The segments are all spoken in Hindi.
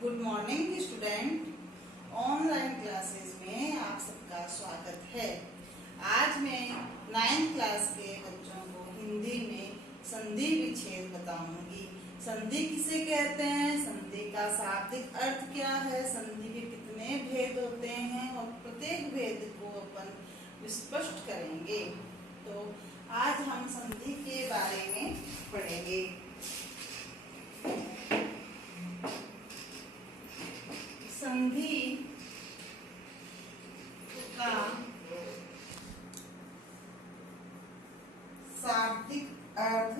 Good morning student. Online classes में आप सबका स्वागत है। आज मैं 9th क्लास के बच्चों को हिंदी में संधि विच्छेद बताऊंगी। संधि किसे कहते हैं, संधि का शाब्दिक अर्थ क्या है, संधि के कितने भेद होते हैं और प्रत्येक भेद को अपन स्पष्ट करेंगे। तो आज हम संधि के बारे में पढ़ेंगे। संधि का शाब्दिक अर्थ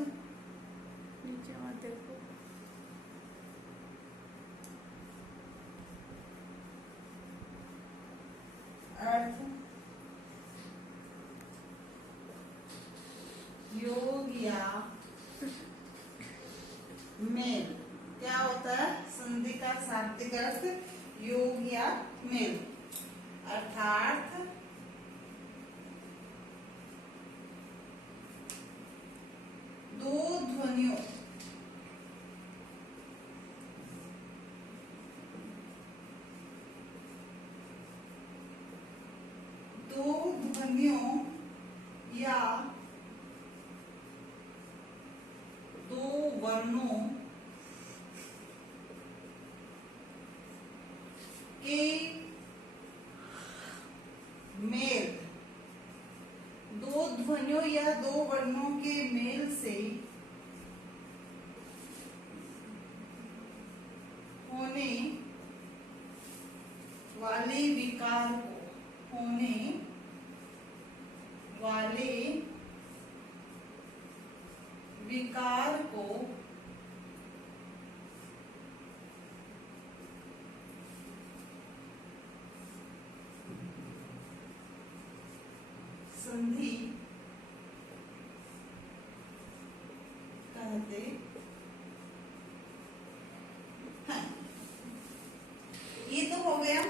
योग या मेल। क्या होता है संधि का शाब्दिक अर्थ? योग या मेल, अर्थात दो ध्वनियों या दो वर्णों के मेल, दो ध्वनियों या दो वर्णों के मेल से होने वाले विकार को संधि कहते हैं। ये तो हो गया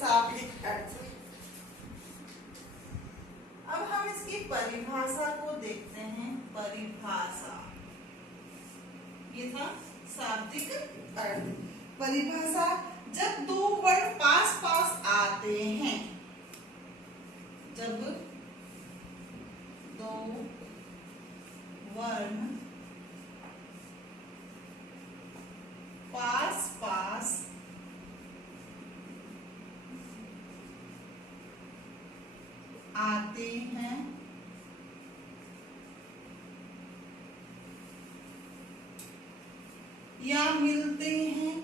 शाब्दिक अर्थ। अब हम इसकी परिभाषा को देखते हैं। परिभाषा, ये था शाब्दिक अर्थ। परिभाषा, जब दो वर्ण पास पास आते हैं, जब दो वर्ण पास पास आते हैं या मिलते हैं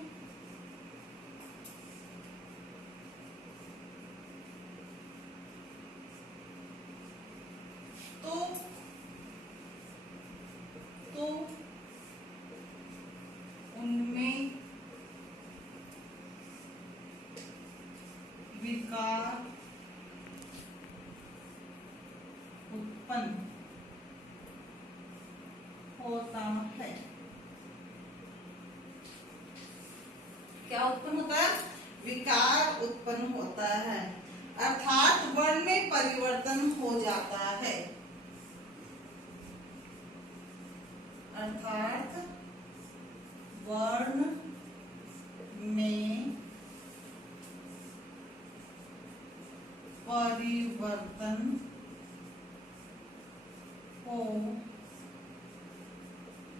तो उनमें विकार उत्पन्न होता है। क्या उत्पन्न होता है? विकार उत्पन्न होता है, अर्थात वर्ण में परिवर्तन हो जाता है। अर्थात वर्ण में परिवर्तन हो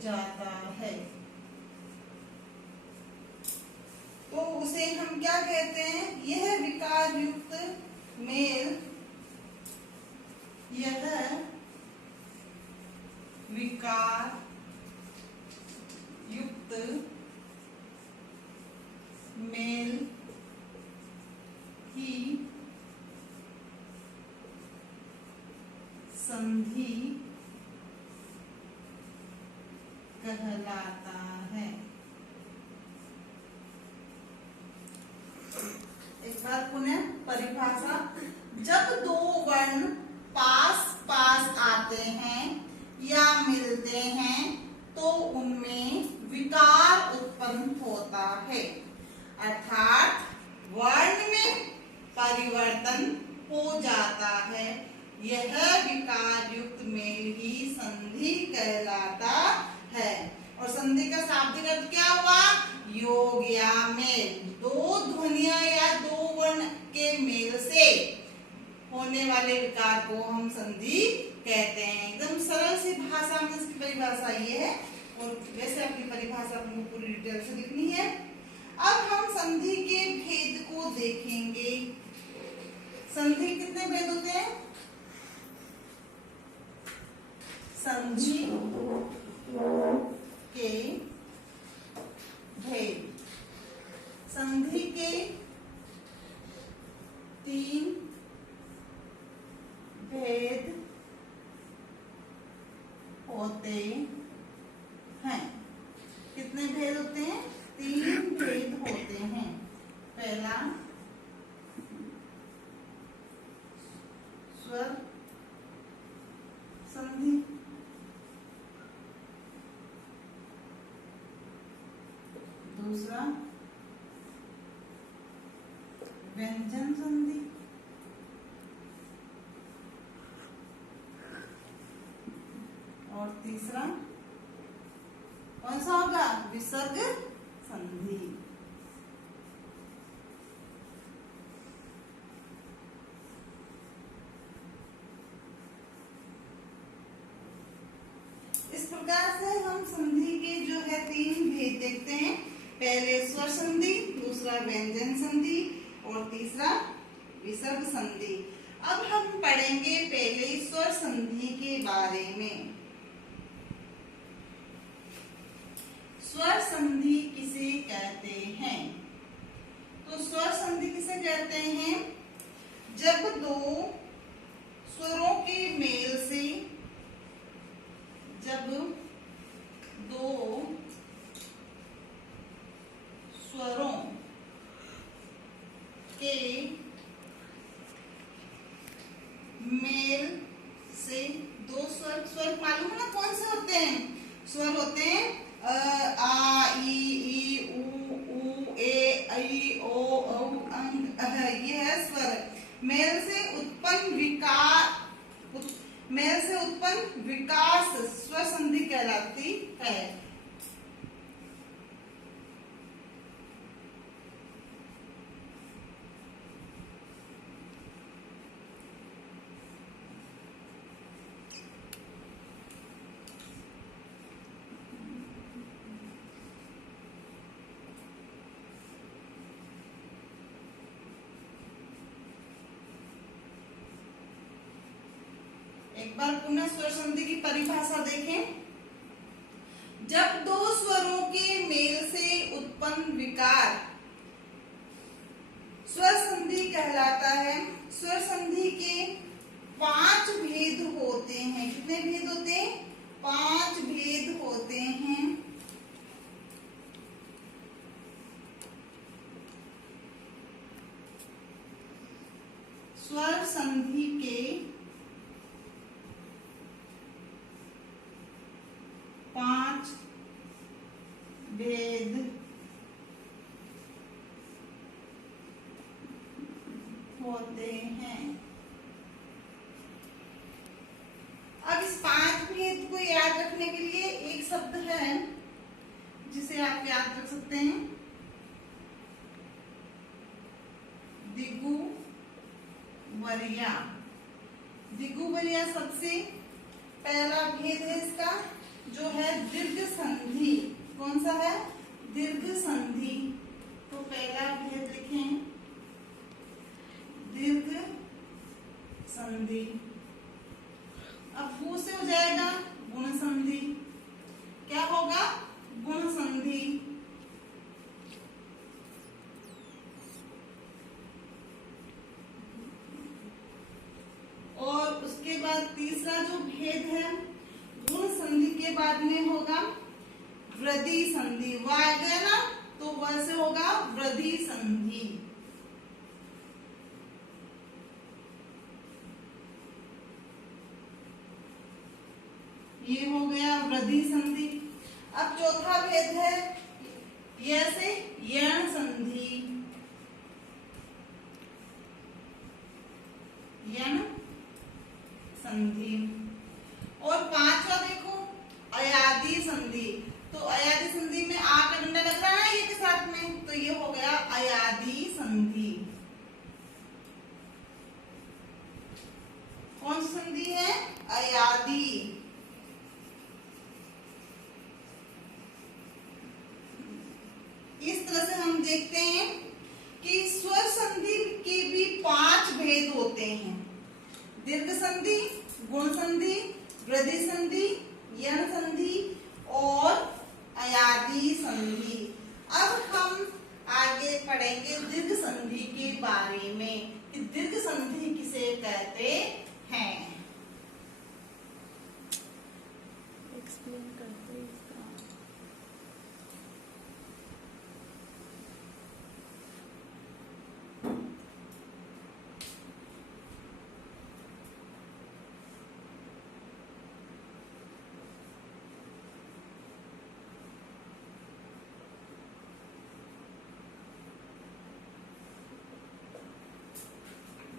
जाता है, तो उसे हम क्या कहते हैं? यह विकार युक्त मेल, यह विकार युक्त मेल ही संधि कहलाता है। एक बार पुनः परिभाषा, जब दो वर्ण पास पास आते हैं या मिलते हैं तो उनमें विकार उत्पन्न होता है, अर्थात वर्ण में परिवर्तन हो जाता है। यह विकार युक्त मेल ही संधि कहलाता है। और संधि का शाब्दिक अर्थ क्या हुआ? योग या होने वाले विकार को हम संधि कहते हैं। एकदम सरल सी भाषा में इसकी परिभाषा ये है, और वैसे अपनी परिभाषा अपनी पूरी डिटेल से लिखनी है। अब हम संधि के भेद को देखेंगे। संधि कितने भेद होते हैं? संधि के भेद, संधि के 3 भेद होते हैं। कितने भेद होते हैं? 3 भेद होते हैं। पहला स्वर संधि, दूसरा व्यंजन संधि, और तीसरा कौन सा होगा? विसर्ग संधि। इस प्रकार से हम संधि के जो है 3 भेद देखते हैं। पहले स्वर संधि, दूसरा व्यंजन संधि और तीसरा विसर्ग संधि। अब हम पढ़ेंगे पहले स्वर संधि के बारे में। स्वर संधि किसे कहते हैं? तो स्वर संधि किसे कहते हैं? जब 2 स्वरों के मेल से, जब 2 स्वरों के मेल से, 2 स्वर मालूम है ना कौन से होते हैं? स्वर होते हैं आ, ई, उ, ए, ऐ, ओ, औ, अंग, अह। ये है स्वर। मेल से उत्पन्न विकास स्वर संधि कहलाती है। एक बार पुनः स्वर संधि की परिभाषा देखें। जब 2 स्वरों के मेल से उत्पन्न विकार स्वर संधि कहलाता है। स्वर संधि के 5 भेद होते हैं। कितने भेद होते हैं? 5 भेद होते हैं। स्वर संधि के 5 भेद होते हैं। अब इस 5 भेद को याद रखने के लिए एक शब्द है जिसे आप याद रख सकते हैं, दिगुवरिया। दिगुवरिया सबसे पहला भेद है इसका, जो है दीर्घ संधि। कौन सा है? दीर्घ संधि। तो पहला भेद लिखें, दीर्घ संधि। अब गु से हो जाएगा गुण संधि। क्या होगा? गुण संधि। और उसके बाद तीसरा जो भेद है गुण संधि के बाद में होगा वृद्धि संधि। व आ गया ना, तो वह से होगा वृद्धि संधि। ये हो गया वृद्धि संधि। अब चौथा भेद है य से यण संधि। यण संधि। और 5वां देखो अयादि संधि। तो अयादि संधि में आ का डंडा लग रहा है ना ये के साथ में, तो ये हो गया अयादि संधि। से हम देखते हैं कि स्वर संधि के भी 5 भेद होते हैं। दीर्घ संधि, गुण संधि, वृद्धि संधि, यण संधि और अयादी संधि। अब हम आगे पढ़ेंगे दीर्घ संधि के बारे में कि दीर्घ संधि किसे कहते हैं। एक्सप्लेन करते हैं इसका।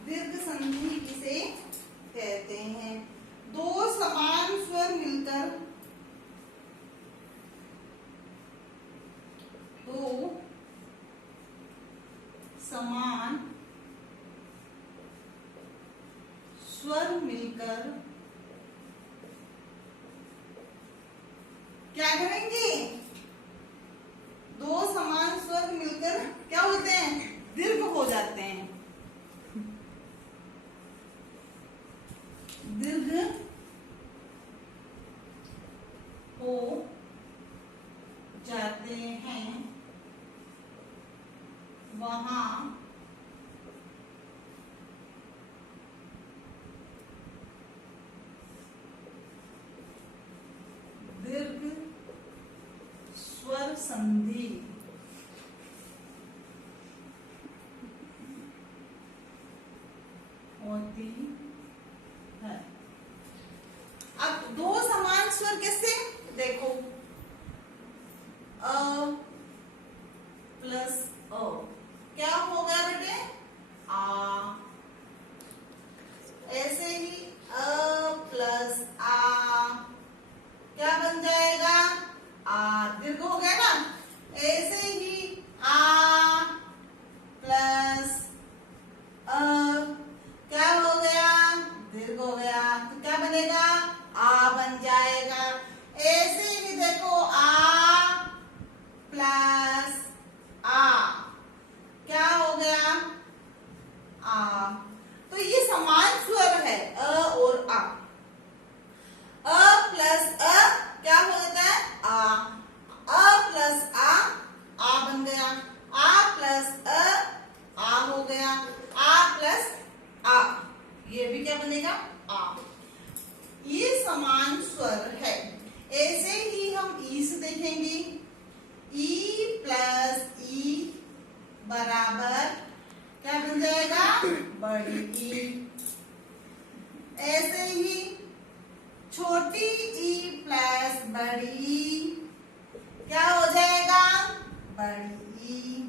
दीर्घ संधि किसे कहते हैं? दो समान स्वर मिलकर दो समान स्वर मिलकर क्या करेंगे? दो समान स्वर मिलकर क्या होते हैं? दीर्घ हो जाते हैं। दीर्घ हो जाते हैं वहां दीर्घ स्वर संधि होती है। अब दो समान स्वर कैसे? देखो, अ प्लस अ क्या होगा बेटे? आ। ऐसे ही अ प्लस आ क्या बन जाएगा? आ। दीर्घ हो गया ना। ऐसे ही आ प्लस अ क्या हो गया? दीर्घ हो गया। तो क्या बनेगा? आ बन जाएगा। ऐसे ही देखो, आ प्लस आ क्या हो गया? आ। तो ये समान स्वर है, अ और आ। अ प्लस अ क्या हो जाता है? आ। अ प्लस आ बन गया। आ प्लस आ हो गया। आ प्लस आ, ये भी क्या बनेगा? आ। ये समान स्वर है। ऐसे ही हम ई से देखेंगे। ई प्लस ई बराबर क्या बन जाएगा? बड़ी ई। ऐसे ही छोटी ई प्लस बड़ी ई क्या हो जाएगा? बड़ी ई।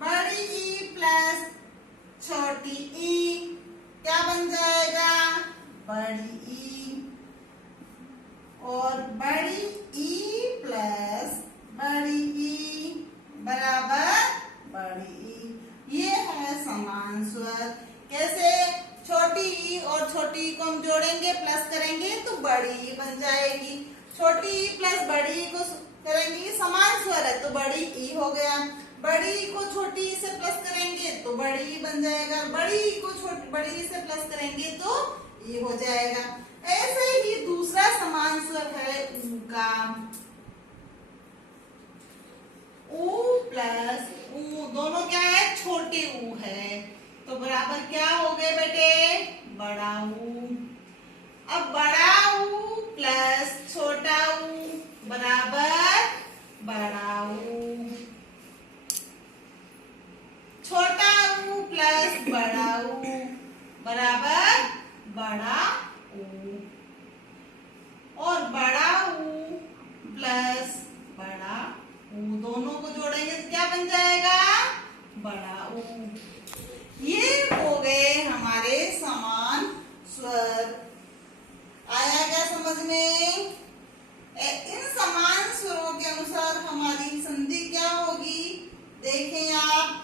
बड़ी ई प्लस छोटी ई क्या बन जाएगा? बड़ी ई। और बड़ी ई प्लस बड़ी ई बराबर बड़ी ई। ये है समान स्वर। कैसे? छोटी ई और छोटी ई को हम जोड़ेंगे, प्लस करेंगे तो बड़ी ई बन जाएगी। छोटी ई प्लस बड़ी ई को करेंगे, ये समान स्वर है तो बड़ी ई हो गया। बड़ी ई को छोटी ई से प्लस करेंगे तो बड़ी ई बन जाएगा। बड़ी ई को बड़ी ई से प्लस करेंगे तो ई हो जाएगा। ऐसे ही दूसरा समान स्वर है ऊ का। ऊ प्लस ऊ दोनों क्या है? छोटे ऊ है। तो बराबर क्या हो गए बेटे? बड़ा ऊ। अब बड़ा ऊ प्लस छोटा ऊ बराबर बड़ा ऊ। छोटा ऊ प्लस बड़ा ऊ बराबर बड़ा ऊ। और बड़ा ऊ प्लस बड़ा ऊ दोनों को जोड़ेंगे तो क्या बन जाएगा? बड़ा ऊ। ये हो गए हमारे समान स्वर। आया क्या समझ में? इन समान स्वरों के अनुसार हमारी संधि क्या होगी? देखें आप,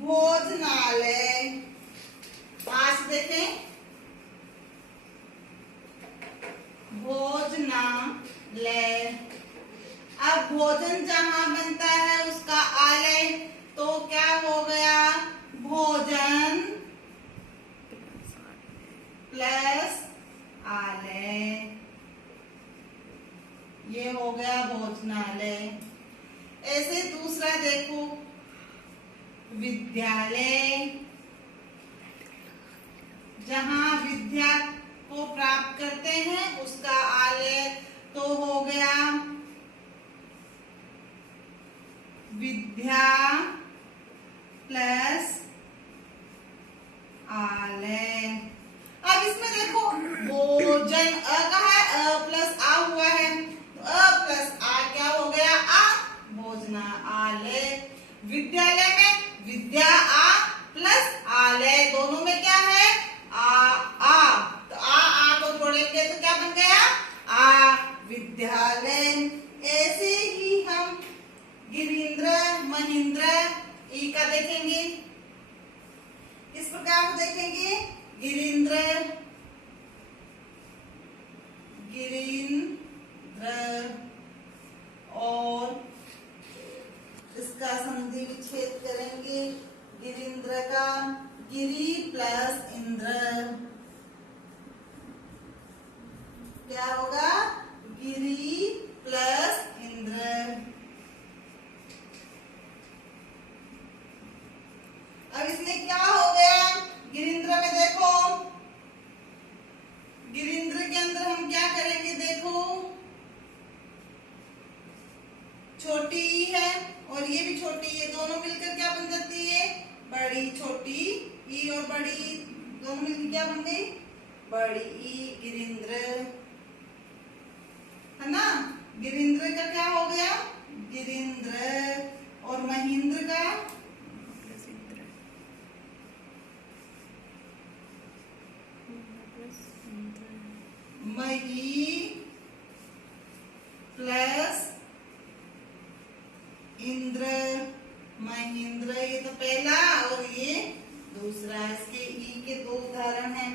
भोजनालय। आज देखें, ले। अब भोजन जहां बनता है उसका आलय, तो क्या हो गया, भोजन प्लस आलय, ये हो गया भोजनालय। ऐसे दूसरा देखो, विद्यालय, जहां विद्या को प्राप्त करते हैं उसका आलय, तो हो गया विद्या प्लस आलय। अब इसमें देखो भोजन अ का है, अ प्लस आ हुआ है, तो अ प्लस आ क्या हो गया, आ, भोजना आलय। विद्यालय में विद्या आ प्लस आलय, दोनों में क्या है, आ, तो आ को जोड़ेंगे तो क्या बन गया, आ विद्यालय। ऐसे ही हम गिरीन्द्र, महेंद्र, ई का देखेंगे, इस प्रकार देखेंगे, गिरीन्द्र, गिरीन्द्र, और इसका संधि विच्छेद करेंगे, गिरीन्द्र का, गिरी प्लस इंद्र, क्या होगा, गिरी प्लस इंद्र। अब इसमें क्या हो गया, गिरीन्द्र में देखो, गिरीन्द्र के अंदर हम क्या करेंगे, देखो छोटी ई है और ये भी छोटी है, दोनों मिलकर क्या बन जाती है, बड़ी, छोटी ई और बड़ी ई दोनों मिलकर क्या बन गई, बड़ी ई, गिरीन्द्र, है ना। गिरीन्द्र का क्या हो गया, गिरीन्द्र, और महेंद्र का मही प्लस इंद्र, महेंद्र, ये तो पहला और ये दूसरा। इसके ई के दो उदाहरण हैं।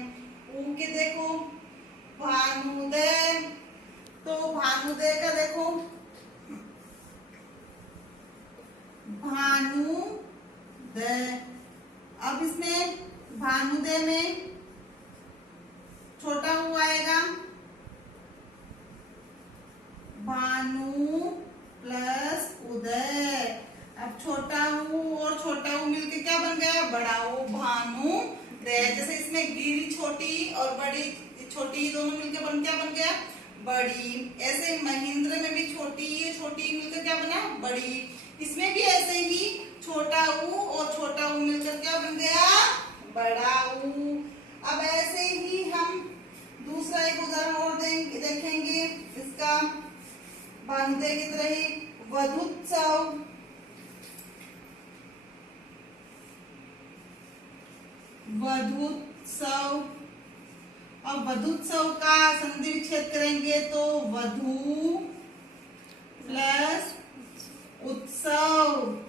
ऊ के देखो, भानुदय, तो भानुदय का देखो, भानुदय। अब इसमें भानुदय में छोटा ऊ आएगा, भानु प्लस उदय। अब छोटा ऊ और छोटा ऊ मिलके क्या बन गया, बड़ा ऊ, भानु दय। जैसे इसमें गिरी छोटी और बड़ी, छोटी दोनों मिलकर क्या बन गया, बड़ी। ऐसे महेंद्र में भी छोटी मिलकर क्या बना, बड़ी। इसमें भी ऐसे ही छोटा ऊ और छोटा ऊ मिलकर क्या बन गया, बड़ा ऊ। अब ऐसे ही हम दूसरा एक उदाहरण और देखेंगे इसका, भानुदय की तरह ही, वधुत्सव, वधुत्सव। अब वधुत्सव का संधि विच्छेद करेंगे तो वधु प्लस उत्सव।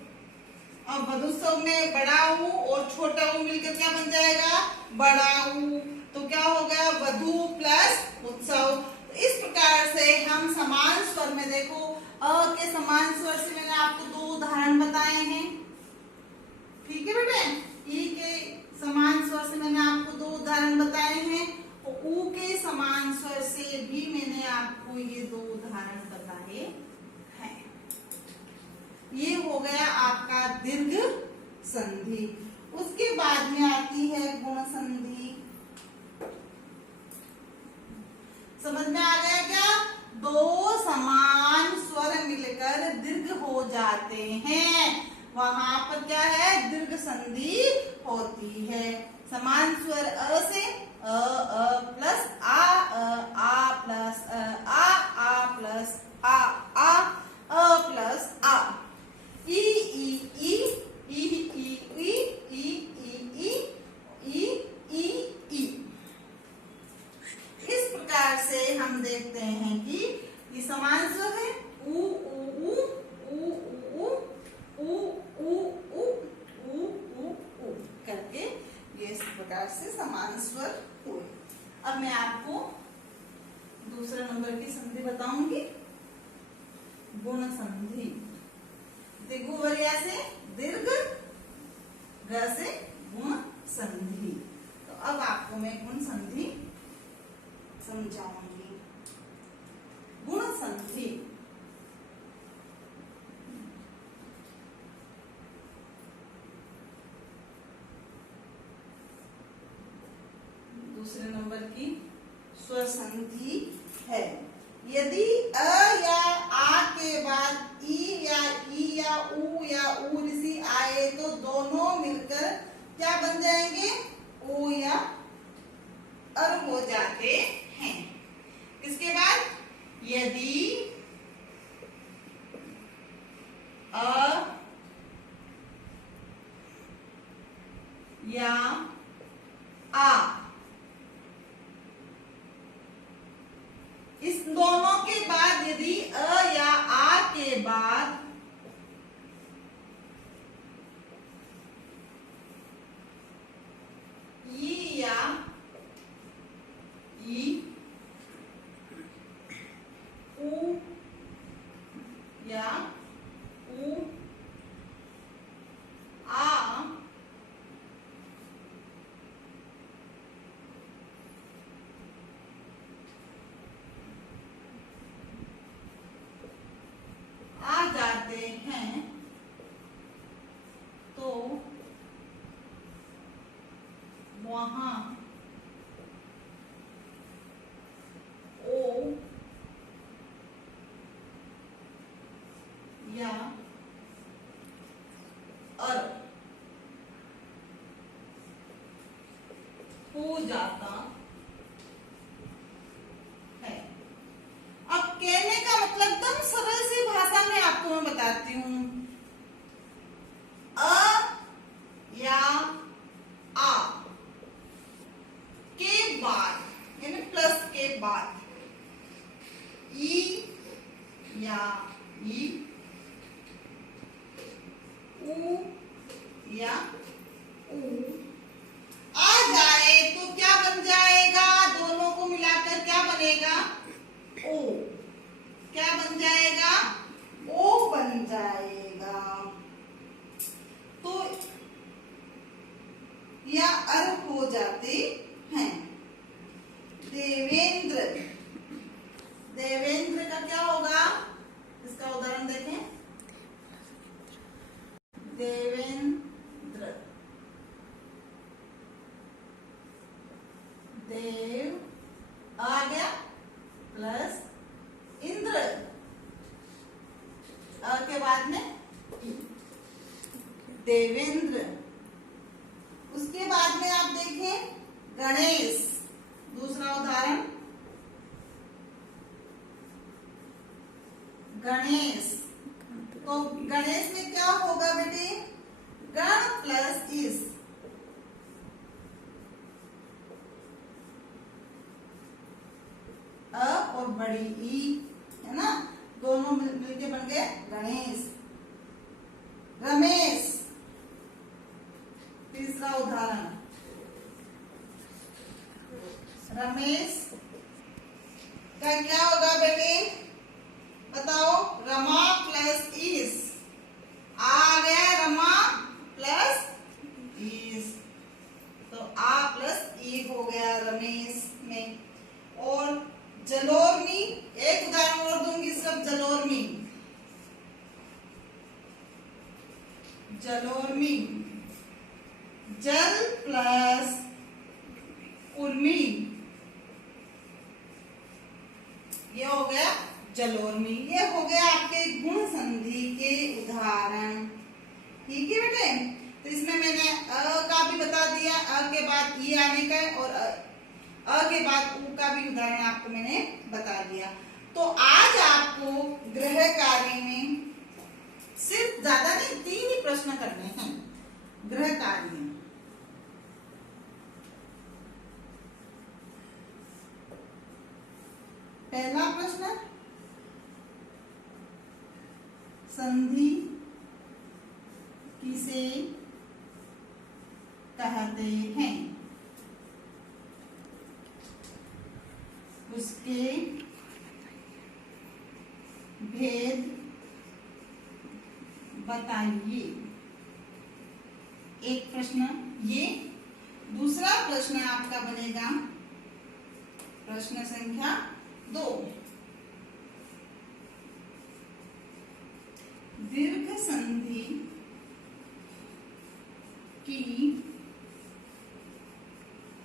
अब वधुत्सव में बड़ा ऊ और छोटा ऊ मिलकर क्या बन जाएगा, बड़ा ऊ, तो क्या हो गया, वधु प्लस उत्सव। इस प्रकार से हम समान स्वर में देखो, अ के समान स्वर से मैंने आपको दो उदाहरण बताए हैं, ठीक है बेटे। ई के समान स्वर से मैंने आपको दो उदाहरण बताए हैं, और ऊ के समान स्वर से भी मैंने आपको ये दो उदाहरण बताए हैं। ये हो गया आपका दीर्घ संधि। उसके बाद में आती है गुण संधि। समझ में आ गया क्या, दो समान स्वर मिलकर दीर्घ हो जाते हैं, वहां पर क्या है, दीर्घ संधि होती है। समान स्वर अ से अ प्लस आ प्लस आ प्लस आ प्लस आ, ई ई ई ई ई ई ई ई ई ई ई। इस प्रकार से हम देखते हैं कि ये समान स्वर है, ऊ ऊ ऊ ऊ ऊ ऊ ऊ ऊ ऊ ऊ करके ये इस प्रकार से समान स्वर हुए। अब मैं आपको दूसरा नंबर की संधि बताऊंगी। गुण संधि। दिगुवरिया से दीर्घ, ग से गुण संधि। तो अब आपको मैं गुण संधि समझाऊंगी। गुण संधि दूसरे नंबर की स्वसंधि है। यदि अ या आ के बाद ई या उ या ऋषि आए तो दोनों मिलकर क्या बन जाएंगे? ओ या अर हो जाते हैं। इसके बाद यदि अ या आ, इस दोनों के बाद यदि अ या आ के बाद ई या उ या उ आ जाते हैं तो वहां ओ या अर हो जाता है। अब कहने का मतलब एकदम सरल सी भाषा में आपको मैं बताती हूं। अ या आ के बाद यानी प्लस के बाद ई या उ या उ आ जाए तो क्या बन जाएगा? दोनों को मिलाकर क्या बनेगा? ओ। क्या बन जाएगा? ओ बन जाएगा। तो या अर हो जाते हैं। देवेंद्र, देवेंद्र का क्या होगा? इसका उदाहरण देखें। देवेंद्र, देव आ गया प्लस इंद्र, अ के बाद में देवेंद्र। उसके बाद में आप देखें गणेश, दूसरा उदाहरण गणेश। तो गणेश में क्या होगा बेटे? गण प्लस इस, अ और बड़ी ई है ना, दोनों मिलके बन गए गणेश। रमेश, तीसरा उदाहरण रमेश का क्या होगा बेटे? बताओ। रमा प्लस इस, आ गया रमा प्लस इस, तो आ प्लस ई हो गया रमेश में। और जलोर्मी, एक उदाहरण और दूंगी सिर्फ जलोर्मी। जलोर्मी, जल प्लस उर्मी, ये हो गया जलोर्मी। ये हो गया आपके गुण संधि के उदाहरण। ठीक है बेटे, तो इसमें मैंने अ का भी बता दिया, अ के बाद ई आने का, और अ के बाद उ का भी उदाहरण आपको मैंने बता दिया। तो आज आपको गृह कार्य में सिर्फ ज्यादा नहीं 3 ही प्रश्न करने हैं गृह कार्य में। पहला प्रश्न, संधि किसे कहते हैं? उसके भेद बताइए। एक प्रश्न ये। दूसरा प्रश्न आपका बनेगा प्रश्न संख्या 2। दीर्घ संधि की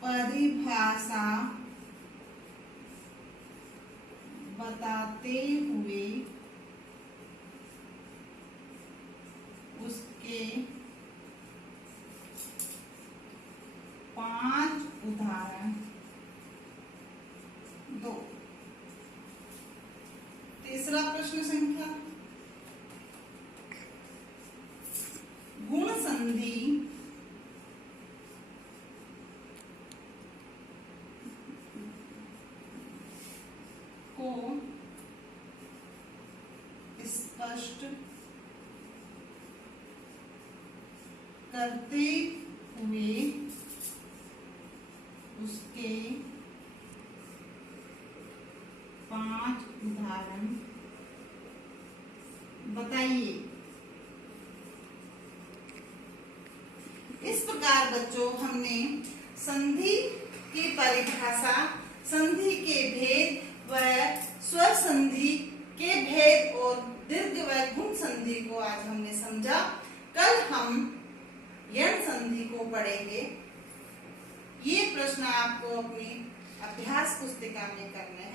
परिभाषा बताते हुए उसके 5 उदाहरण दो। तीसरा प्रश्न संख्या गुण संधि को स्पष्ट करते हुए उसके 5 उदाहरण बताइए। इस प्रकार बच्चों हमने संधि की परिभाषा, संधि के भेद व स्वर संधि के भेद और दीर्घ व गुण संधि को आज हमने समझा। कल हम यण संधि को पढ़ेंगे। ये प्रश्न आपको अपनी अभ्यास पुस्तिका में करने हैं।